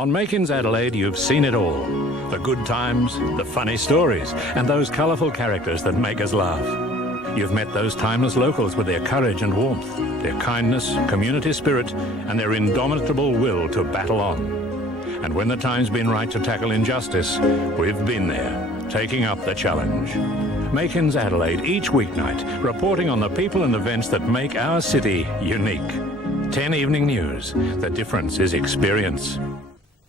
On Makin's Adelaide, you've seen it all. The good times, the funny stories, and those colourful characters that make us laugh. You've met those timeless locals with their courage and warmth, their kindness, community spirit, and their indomitable will to battle on. And when the time's been right to tackle injustice, we've been there, taking up the challenge. Makin's Adelaide, each weeknight, reporting on the people and events that make our city unique. 10 Evening News. The difference is experience.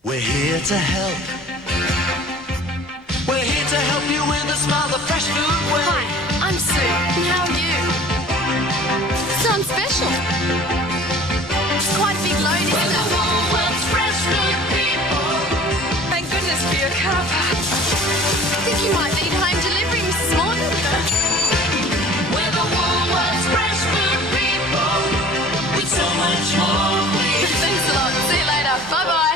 We're here to help. We're here to help you with a smile, the fresh food way. Hi, I'm Sue, and how are you? So I'm special. It's quite a big load, isn't it? The world's fresh food people. Thank goodness for your car park. I think you might need home delivery, Mrs. Morton. We're the Woolworths fresh food people. With so much more. Thanks a lot. See you later. Bye-bye.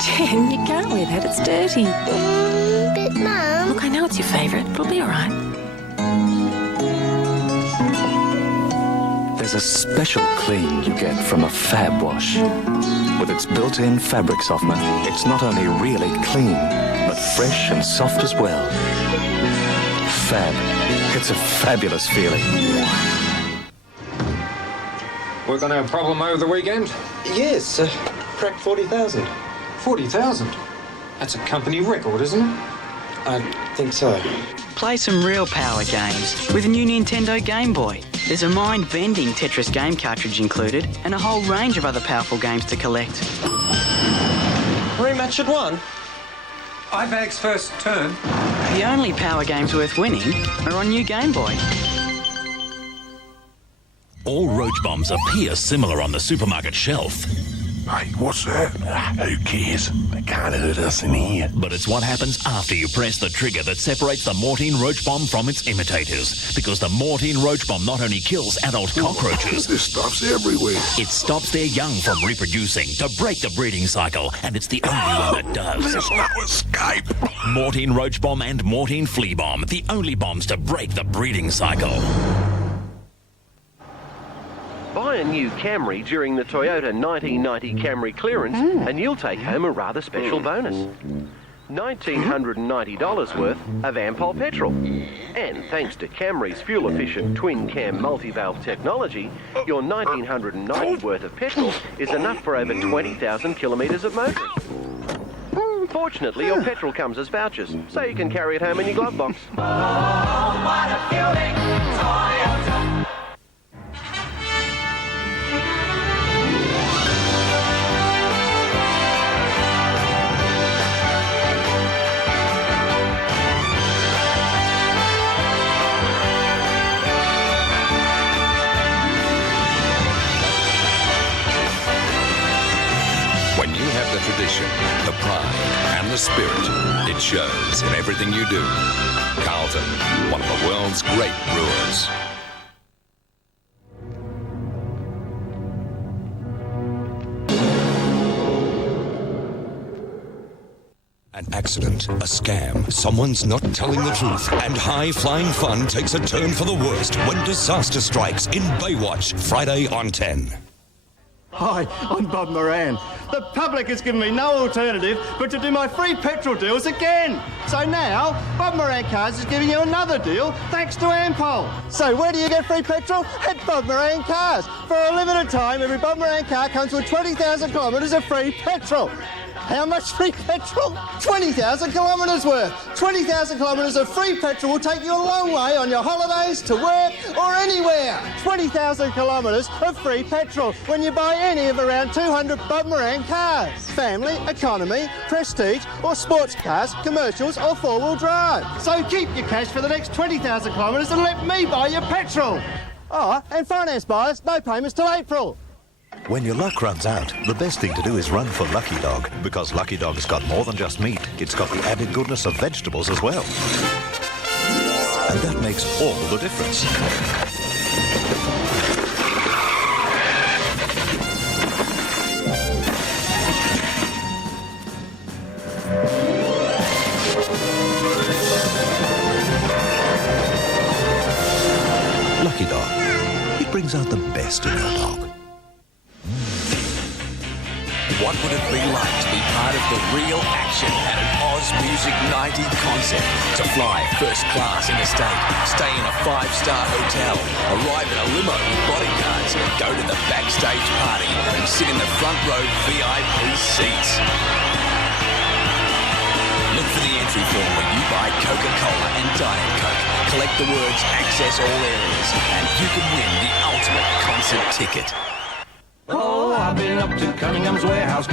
Jen, you can't wear that. It's dirty. But Mum... Look, I know it's your favourite. It'll be all right. There's a special clean you get from a Fab wash. With its built-in fabric softener, it's not only really clean, but fresh and soft as well. Fab. It's a fabulous feeling. Work on our problem over the weekend? Yes, cracked 40,000. 40,000? That's a company record, isn't it? I think so. Play some real power games with a new Nintendo Game Boy. There's a mind-bending Tetris game cartridge included and a whole range of other powerful games to collect. Rematch at 1? IBAG's first turn. The only power games worth winning are on new Game Boy. All roach bombs appear similar on the supermarket shelf. Hey, what's that? Who cares? They can't hurt us in here. But it's what happens after you press the trigger that separates the Mortein roach bomb from its imitators. Because the Mortein roach bomb not only kills adult cockroaches... This stuff's everywhere. It stops their young from reproducing to break the breeding cycle. And it's the only one that does. There's no escape. Mortein roach bomb and Mortein flea bomb. The only bombs to break the breeding cycle. Buy a new Camry during the Toyota 1990 Camry clearance and you'll take home a rather special bonus. $1,990 worth of Ampol petrol. And thanks to Camry's fuel-efficient twin-cam multi-valve technology, your $1,990 worth of petrol is enough for over 20,000 kilometres of motoring. Fortunately, your petrol comes as vouchers, so you can carry it home in your glove box. Oh, what a feeling, Toyota. When you have the tradition, the pride, and the spirit, it shows in everything you do. Carlton, one of the world's great brewers. An accident, a scam, someone's not telling the truth, and high-flying fun takes a turn for the worst when disaster strikes in Baywatch, Friday on 10. Hi, I'm Bob Moran. The public has given me no alternative but to do my free petrol deals again. So now, Bob Moran Cars is giving you another deal thanks to Ampol. So where do you get free petrol? At Bob Moran Cars. For a limited time, every Bob Moran car comes with 20,000 kilometres of free petrol. How much free petrol? 20,000 kilometres worth. 20,000 kilometres of free petrol will take you a long way on your holidays, to work or anywhere. 20,000 kilometres of free petrol when you buy any of around 200 Bob Moran cars. Family, economy, prestige or sports cars, commercials or four-wheel drive. So keep your cash for the next 20,000 kilometres and let me buy your petrol. Oh, and finance buyers, no payments till April. When your luck runs out, the best thing to do is run for Lucky Dog, because Lucky Dog's got more than just meat. It's got the added goodness of vegetables as well. And that makes all the difference. Lucky Dog. It brings brings out the best in your dog. What would it be like to be part of the real action at an Oz Music 90 concert? To fly first class interstate, stay in a 5-star hotel, arrive in a limo with bodyguards, go to the backstage party and sit in the front row VIP seats. Look for the entry form when you buy Coca-Cola and Diet Coke. Collect the words "Access all areas" and you can win the ultimate concert ticket. Oh, I've been up to Cunningham's Warehouse,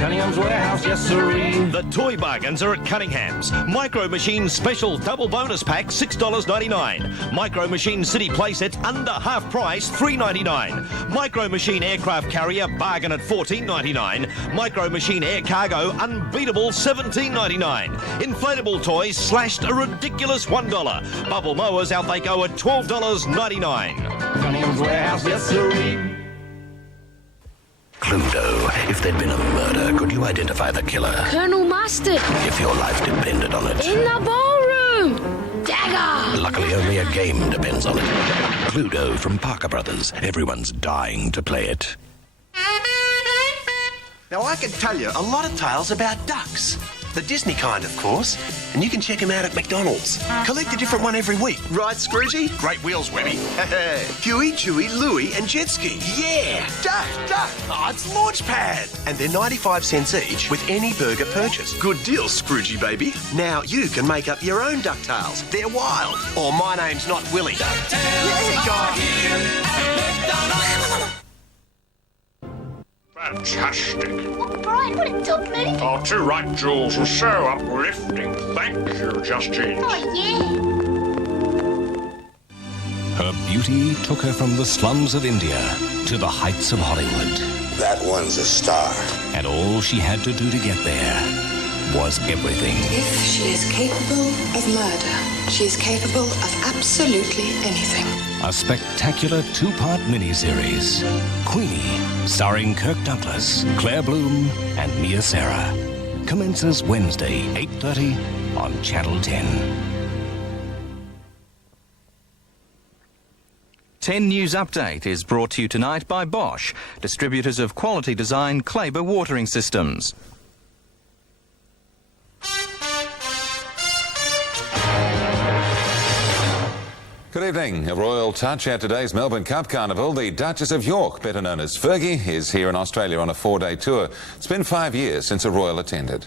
yes sirree. The toy bargains are at Cunningham's. Micro Machine Special Double Bonus Pack, $6.99. Micro Machine City Playsets under half price, $3.99. Micro Machine Aircraft Carrier bargain at $14.99. Micro Machine Air Cargo unbeatable, $17.99. Inflatable toys slashed a ridiculous $1. Bubble mowers out they go at $12.99. Cunningham's Warehouse, yes sirree. Cluedo, if there'd been a murder, could you identify the killer? Colonel Mustard. If your life depended on it. In the ballroom. Dagger. Luckily, only a game depends on it. Cluedo from Parker Brothers. Everyone's dying to play it. Now, I can tell you a lot of tales about ducks. The Disney kind, of course. And you can check them out at McDonald's. Collect a different one every week. Right, Scroogey? Great wheels, Webby. Huey, Chewy, Louie, and Jet Ski. Yeah! Duck! Oh, it's Launchpad! And they're 95 cents each with any burger purchase. Good deal, Scroogey, baby. Now you can make up your own ducktails. They're wild. Or My Name's Not Willie. Yeah, Fantastic. Oh, Brian, what a top move. Our two right jewels were so uplifting. Thank you, Justine. Oh, yeah. Her beauty took her from the slums of India to the heights of Hollywood. That one's a star. And all she had to do to get there was everything. If she is capable of murder, she is capable of absolutely anything. A spectacular two-part miniseries, Queenie, starring Kirk Douglas, Claire Bloom, and Mia Sara, commences Wednesday, 8:30 on Channel 10. 10 News Update is brought to you tonight by Bosch, distributors of quality design Claber watering systems. Good evening. A royal touch at today's Melbourne Cup Carnival. The Duchess of York, better known as Fergie, is here in Australia on a 4-day tour. It's been 5 years since a royal attended.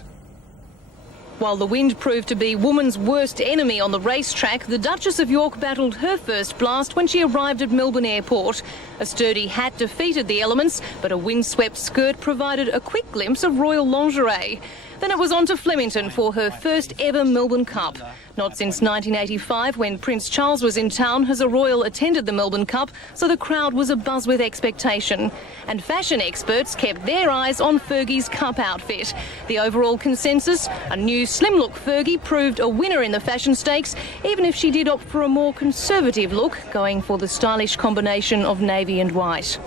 While the wind proved to be woman's worst enemy on the racetrack, the Duchess of York battled her first blast when she arrived at Melbourne Airport. A sturdy hat defeated the elements, but a windswept skirt provided a quick glimpse of royal lingerie. Then it was on to Flemington for her first ever Melbourne Cup. Not since 1985, when Prince Charles was in town, has a royal attended the Melbourne Cup, so the crowd was abuzz with expectation. And fashion experts kept their eyes on Fergie's Cup outfit. The overall consensus, a new slim-look Fergie proved a winner in the fashion stakes, even if she did opt for a more conservative look, going for the stylish combination of navy and white.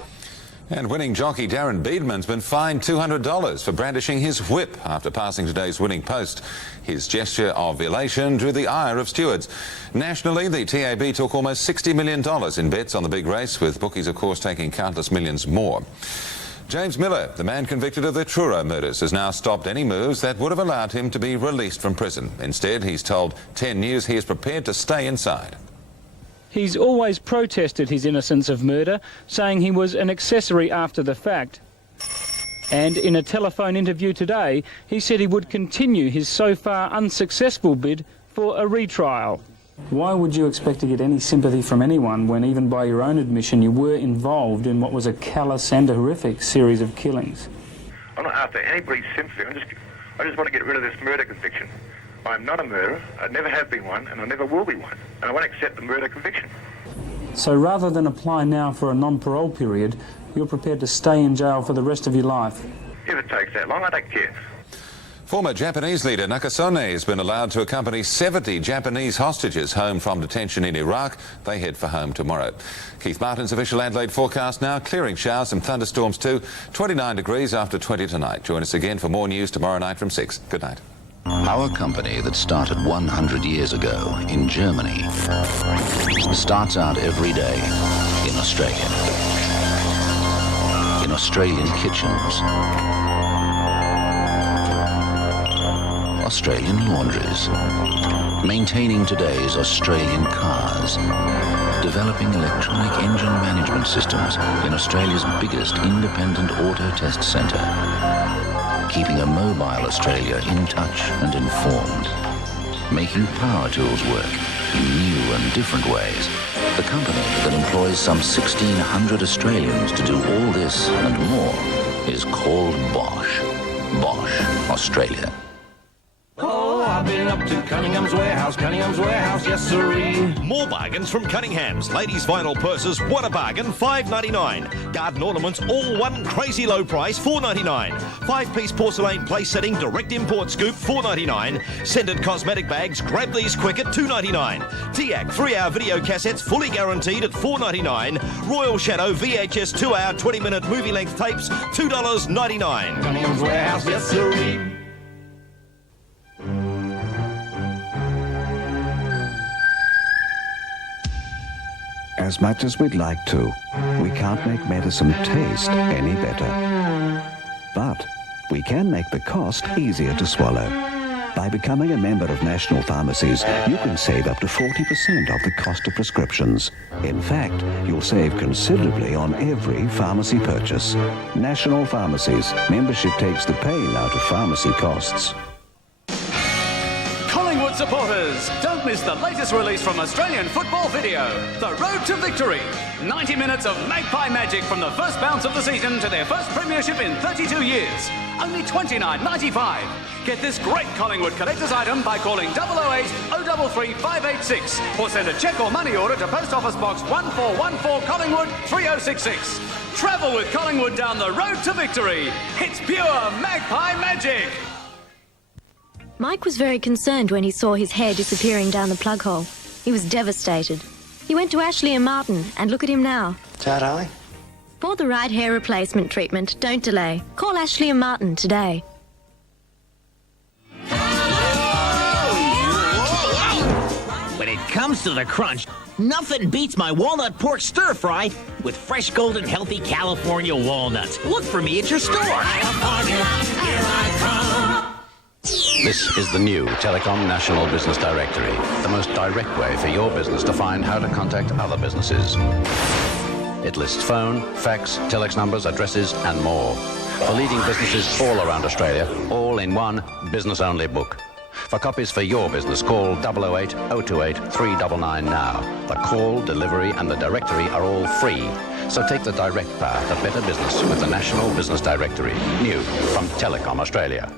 And winning jockey Darren Beedman's been fined $200 for brandishing his whip after passing today's winning post. His gesture of elation drew the ire of stewards. Nationally, the TAB took almost $60 million in bets on the big race, with bookies, of course, taking countless millions more. James Miller, the man convicted of the Truro murders, has now stopped any moves that would have allowed him to be released from prison. Instead, he's told 10 News he is prepared to stay inside. He's always protested his innocence of murder, saying he was an accessory after the fact. And in a telephone interview today, he said he would continue his so far unsuccessful bid for a retrial. Why would you expect to get any sympathy from anyone when, even by your own admission, you were involved in what was a callous and horrific series of killings? I'm not after anybody's sympathy. I just want to get rid of this murder conviction. I'm not a murderer, I never have been one, and I never will be one. And I won't accept the murder conviction. So rather than apply now for a non-parole period, you're prepared to stay in jail for the rest of your life? If it takes that long, I don't care. Former Japanese leader Nakasone has been allowed to accompany 70 Japanese hostages home from detention in Iraq. They head for home tomorrow. Keith Martin's official Adelaide forecast now. Clearing showers, some thunderstorms too. 29 degrees after 20 tonight. Join us again for more news tomorrow night from 6. Good night. Our company that started 100 years ago in Germany starts out every day in Australia. Australian kitchens, Australian laundries, maintaining today's Australian cars, developing electronic engine management systems in Australia's biggest independent auto test centre, keeping a mobile Australia in touch and informed, making power tools work in new and different ways. The company that employs some 1,600 Australians to do all this and more is called Bosch. Bosch, Australia. Oh, I've been up to Cunningham's Warehouse, yes sirree. More bargains from Cunningham's. Ladies' vinyl purses, what a bargain, $5.99. Garden ornaments, all one crazy low price, $4.99. 5-piece porcelain place setting, direct import scoop, $4.99. Scented cosmetic bags, grab these quick at $2.99. TIAC 3-hour video cassettes, fully guaranteed at $4.99. Royal Shadow VHS 2-hour 20-minute movie length tapes, $2.99. Cunningham's Warehouse, yes sirree. As much as we'd like to, we can't make medicine taste any better. But we can make the cost easier to swallow. By becoming a member of National Pharmacies, you can save up to 40% of the cost of prescriptions. In fact, you'll save considerably on every pharmacy purchase. National Pharmacies. Membership takes the pain out of pharmacy costs. Collingwood supporters, don't miss the latest release from Australian Football Video, The Road to Victory. 90 minutes of magpie magic from the first bounce of the season to their first premiership in 32 years. Only $29.95. Get this great Collingwood collector's item by calling 008 033 586 or send a cheque or money order to Post Office Box 1414 Collingwood 3066. Travel with Collingwood down the road to victory. It's pure magpie magic. Mike was very concerned when he saw his hair disappearing down the plug hole. He was devastated. He went to Ashley and Martin, and look at him now. Ciao, darling. For the right hair replacement treatment, don't delay. Call Ashley and Martin today. When it comes to the crunch, nothing beats my walnut pork stir fry with fresh, golden, healthy California walnuts. Look for me at your store. California, here I come. This is the new Telecom National Business Directory, the most direct way for your business to find how to contact other businesses. It lists phone, fax, telex numbers, addresses, and more. For leading businesses all around Australia, all in one business-only book. For copies for your business, call 008 028 399 now. The call, delivery, and the directory are all free. So take the direct path to better business with the National Business Directory, new from Telecom Australia.